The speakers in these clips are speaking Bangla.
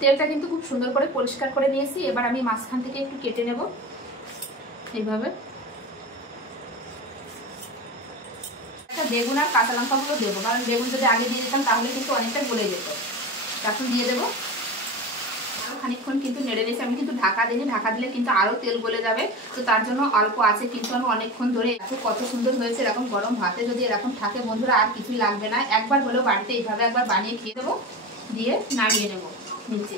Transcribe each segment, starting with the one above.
তেলটা কিন্তু খুব সুন্দর করে পরিষ্কার করে নিয়েছি। এবার আমি মাঝখান থেকে একটু কেটে নেব এইভাবে। একটা বেগুন আর কাঁচা লঙ্কাগুলো দেবো, কারণ বেগুন যদি আগে দিয়ে দিতাম তাহলে কিন্তু অনেকটা গলে যেত। এখন দিয়ে দেবো। আরও খানিকক্ষণ কিন্তু নেড়ে নিয়েছি। আমি কিন্তু ঢাকা দিইনি, ঢাকা দিলে কিন্তু আরও তেল গলে যাবে, তো তার জন্য অল্প আছে। কিন্তু আমি অনেকক্ষণ ধরে কত সুন্দর হয়েছে। এরকম গরম ভাতে যদি এরকম থাকে বন্ধুরা, আর কিছুই লাগবে না। একবার হলেও বাড়িতে এইভাবে একবার বানিয়ে খেয়ে দেবো, দিয়ে নামিয়ে নেবো নিচে।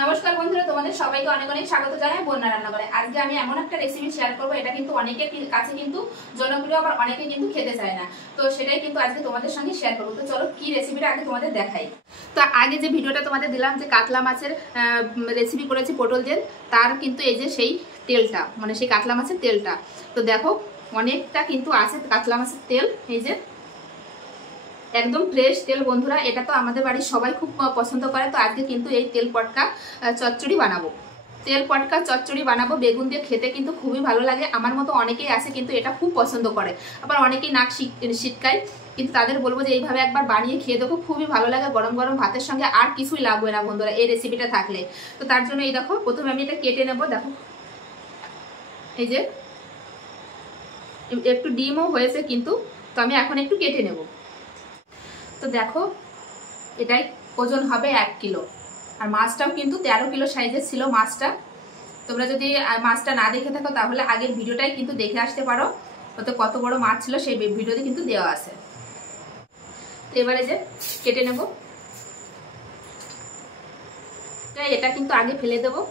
নমস্কার বন্ধুরা, তোমাদের সবাইকে অনেক অনেক স্বাগত জানাই বন্যা রান্নাঘরে। আজকে আমি এমন একটা রেসিপি শেয়ার করবো, এটা কিন্তু অনেকের কাছে কিন্তু জনপ্রিয়, আবার অনেকে কিন্তু খেতে চায় না। তো সেটাই কিন্তু আজকে তোমাদের সঙ্গে শেয়ার করবো। তো চলো কি রেসিপিটা আগে তোমাদের দেখাই। তো আগে যে ভিডিওটা তোমাদের দিলাম যে কাতলা মাছের রেসিপি করেছি পটল দিয়ে, তার কিন্তু এই যে সেই তেলটা, মানে সেই কাতলা মাছের তেলটা। তো দেখো অনেকটা কিন্তু আছে কাতলা মাছের তেল, এই যে একদম ফ্রেশ তেল বন্ধুরা। এটা তো আমাদের বাড়ির সবাই খুব পছন্দ করে। তো আজকে কিন্তু এই তেল পটকা চচ্চড়ি বানাবো। তেল পটকা চচ্চড়ি বানাবো বেগুন দিয়ে, খেতে কিন্তু খুবই ভালো লাগে। আমার মতো অনেকেই আছে কিন্তু এটা খুব পছন্দ করে, আবার অনেকেই নাক শীতকায়। কিন্তু তাদের বলবো যে এইভাবে একবার বানিয়ে খেয়ে দেখো, খুবই ভালো লাগে গরম গরম ভাতের সঙ্গে। আর কিছুই লাগবে না বন্ধুরা এই রেসিপিটা থাকলে। তো তার জন্য এই দেখো প্রথমে আমি এটা কেটে নেবো। দেখো এই যে একটু ডিমও হয়েছে কিন্তু, তো আমি এখন একটু কেটে নেব। তো দেখো এটাই ওজন হবে 1 কিলো। আর মাছটাও কিন্তু 13 কিলো সাইজের ছিল মাছটা। তোমরা যদি মাছটা না দেখে থাকো তাহলে আগের ভিডিওটাই কিন্তু দেখে আসতে পারো, ওতে কত বড় মাছ ছিল সেই ভিডিওতে কিন্তু দেওয়া আছে। তো এবারে যে কেটে নেব, এটা কিন্তু আগে ফেলে দেবো।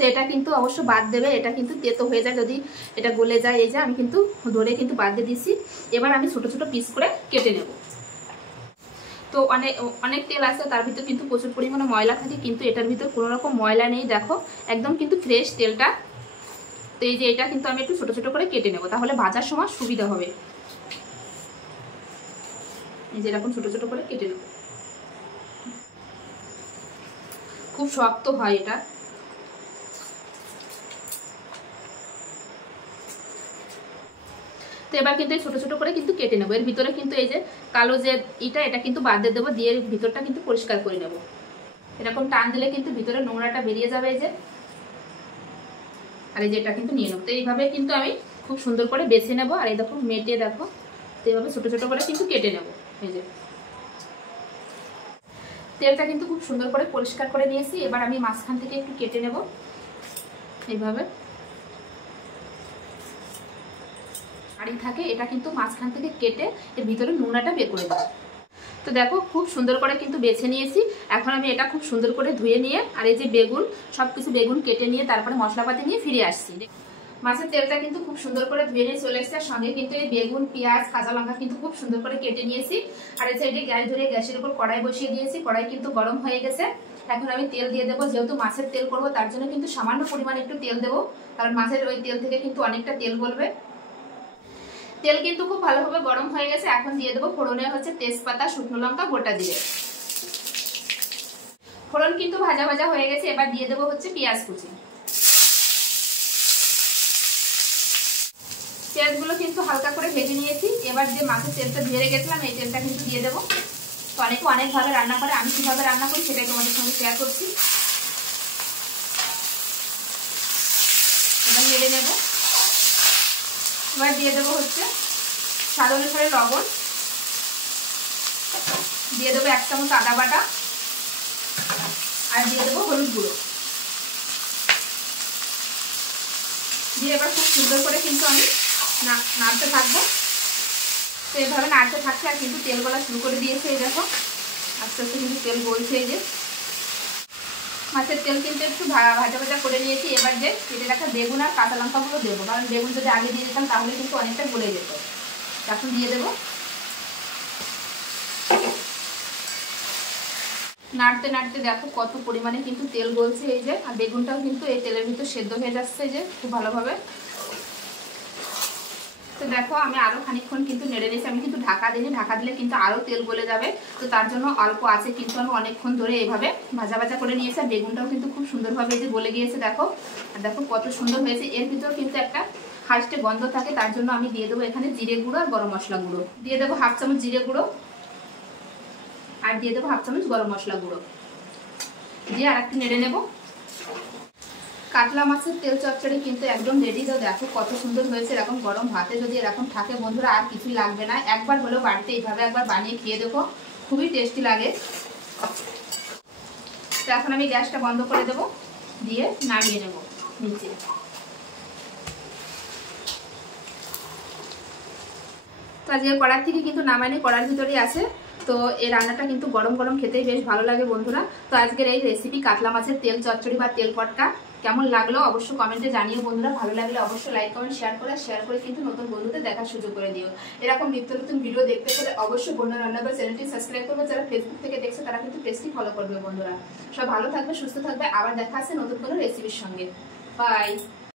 তো এটা কিন্তু অবশ্য বাদ দেবে, এটা কিন্তু তেতো হয়ে যায় যদি এটা গলে যায়। এই যে আমি কিন্তু ধরে কিন্তু বাদ দিয়ে দিচ্ছি। এবার আমি ছোট ছোট পিস করে কেটে নেব। তো অনেক তেল আছে, তার ভিতর কিন্তু প্রচুর পরিমাণে ময়লা থাকে, কিন্তু এটার ভিতর কোনো রকম ময়লা নেই। দেখো একদম কিন্তু ফ্রেশ তেলটা। তো এই যে এটা কিন্তু আমি একটু ছোট ছোট করে কেটে নেব, তাহলে ভাজার সময় সুবিধা হবে। এই যে এরকম ছোট ছোট করে কেটে নেব। খুব শক্ত হয় এটা। তো এবার কিন্তু এই ছোট ছোট করে কিন্তু কেটে নেবো। এর ভিতরে কিন্তু এই যে কালো যে এটা কিন্তু বাদ দিয়ে দেবো, দিয়ে ভিতরটা কিন্তু পরিষ্কার করে নেব। এরকম টান দিলে কিন্তু ভিতরে নোংরাটা বেরিয়ে যাবে এই যে। আর এই যে এটা কিন্তু নিয়ে নেবো। তো এইভাবে কিন্তু আমি খুব সুন্দর করে বেছে নেবো। আর এই দেখো মেটে দেখো, তো এইভাবে ছোট ছোট করে কিন্তু কেটে নেবো। এই যে তেলটা কিন্তু খুব সুন্দর করে পরিষ্কার করে নিয়েছি। এবার আমি মাঝখান থেকে একটু কেটে নেব এইভাবে। আড়ি থাকে এটা কিন্তু মাঝখান থেকে কেটে এর ভিতরে নোংরাটা বের করে দেবো। তো দেখো খুব সুন্দর করে কিন্তু বেছে নিয়েছি। এখন আমি এটা খুব সুন্দর করে ধুয়ে নিয়ে, আর এই যে বেগুন সবকিছু বেগুন কেটে নিয়ে তারপরে মশলাপাতি নিয়ে ফিরে আসছি। মাছের তেলটা কিন্তু খুব সুন্দর করে ধুয়ে নিয়ে চলে এসেছে। সঙ্গে কিন্তু এই বেগুন, পেঁয়াজ, কাঁচা লঙ্কা কিন্তু খুব সুন্দর করে কেটে নিয়েছি। আর এই সাইডে গ্যাস ধরে গ্যাসের উপর কড়াই বসিয়ে দিয়েছি। কড়াই কিন্তু গরম হয়ে গেছে। এখন আমি তেল দিয়ে দেবো। যেহেতু মাছের তেল করবো তার জন্য কিন্তু সামান্য পরিমাণে একটু তেল দেবো, কারণ মাছের ওই তেল থেকে কিন্তু অনেকটা তেল গলবে। তেল কিন্তু খুব ভালোভাবে গরম হয়ে গেছে। এখন দিয়ে দেবো ফোড়নে হচ্ছে তেজপাতা, শুকনো লঙ্কা গোটা দিয়ে। ফোড়ন কিন্তু ভাজা ভাজা হয়ে গেছে। এবার দিয়ে দেবো হচ্ছে পেঁয়াজ কুচি। পেঁয়াজগুলো কিন্তু হালকা করে ভেজে নিয়েছি। এবার যে মাছের তেলটা ধুয়ে রেখেছিলাম এই তেলটা কিন্তু দিয়ে দেবো। তো অনেকে অনেকভাবে রান্না করে, আমি কিভাবে রান্না করি সেটাই তোমাদের সঙ্গে শেয়ার করছি। এবার নেড়ে নেব। এবার দিয়ে দেবো হচ্ছে স্বাদ অনুসারে লবণ, দিয়ে দেবো 1 চামচ আদা বাটা, আর দিয়ে দেবো হলুদ গুঁড়ো দিয়ে এবার খুব সুন্দর করে কিন্তু আমি নাড়তে থাকবো। তো এইভাবে নাড়তে থাকছে। আর কিন্তু তেল গলা শুরু করে দিয়েছে। এই দেখো আস্তে আস্তে কিন্তু তেল গলছে। এই যে মাছের তেল কিন্তু একটু ভাজা ভাজা করে নিয়েছি। এবার যে কেটে রাখা বেগুন আর কাঁচা লঙ্কাগুলো দেবো, কারণ বেগুন যদি আগে দিয়ে দিতাম তাহলে কিন্তু অনেকটা গলে যেত। এখন দিয়ে দেবো। নাড়তে নাড়তে দেখো কত পরিমাণে কিন্তু তেল গলছে এই যে। আর বেগুনটাও কিন্তু এই তেলের ভিতর সেদ্ধ হয়ে যাচ্ছে যে খুব ভালোভাবে। তো দেখো আমি আরো খানিকক্ষণ কিন্তু নেড়ে নিয়েছি। আমি কিন্তু ঢাকা দিইনি, ঢাকা দিলে কিন্তু আরো তেল গলে যাবে। তো তার জন্য অল্প আছে, কিন্তু আমি অনেকক্ষণ ধরে এইভাবে ভাজা ভাজা করে নিয়েছি। আর বেগুনটাও কিন্তু খুব সুন্দরভাবে এই যে গলে গিয়েছে দেখো। আর দেখো কত সুন্দর হয়েছে। এর ভিতর কিন্তু একটা ফার্স্টে গন্ধ থাকে, তার জন্য আমি দিয়ে দেবো এখানে জিরে গুঁড়ো আর গরম মশলা গুঁড়ো। দিয়ে দেবো 1/2 চামচ জিরে গুঁড়ো আর দিয়ে দেবো 1/2 চামচ গরম মশলা গুঁড়ো, দিয়ে আর একটু নেড়ে নেবো। কাতলা মাছের তেল চচ্চড়ি কিন্তু একদম রেডি। তো দেখো কত সুন্দর হয়েছে। এরকম গরম ভাতে যদি এরকম থাকে বন্ধুরা আর কিছুই লাগবে না। একবার হলেও বাড়িতে এইভাবে একবার বানিয়ে খেয়ে দেখো, খুবই টেস্টি লাগে। তো এখন আমি গ্যাসটা বন্ধ করে দেবো, দিয়ে নামিয়ে নেব নিচে। তো আজকে কড়ার থেকে কিন্তু নামাইনি, কড়ার ভিতরেই আছে। তো এই রান্নাটা কিন্তু গরম গরম খেতেই বেশ ভালো লাগে বন্ধুরা। তো আজকের এই রেসিপি কাতলা মাছের তেল চচ্চড়ি বা তেল পটকা কেমন লাগলো অবশ্যই কমেন্টে জানিও বন্ধুরা। ভালো লাগলে অবশ্যই লাইক কমেন্ট শেয়ার করে কিন্তু নতুন বন্ধুদের দেখার সুযোগ করে দিও। এরকম নিত্য নতুন ভিডিও দেখতে হলে অবশ্যই বন্যা রান্নাঘর চ্যানেলটি সাবস্ক্রাইব করবে। যারা ফেসবুক থেকে দেখছো তারা কিন্তু পেজটি ফলো করবে বন্ধুরা। সব ভালো থাকবে, সুস্থ থাকবে। আবার দেখা আছে নতুন কোনো রেসিপির সঙ্গে। বাই।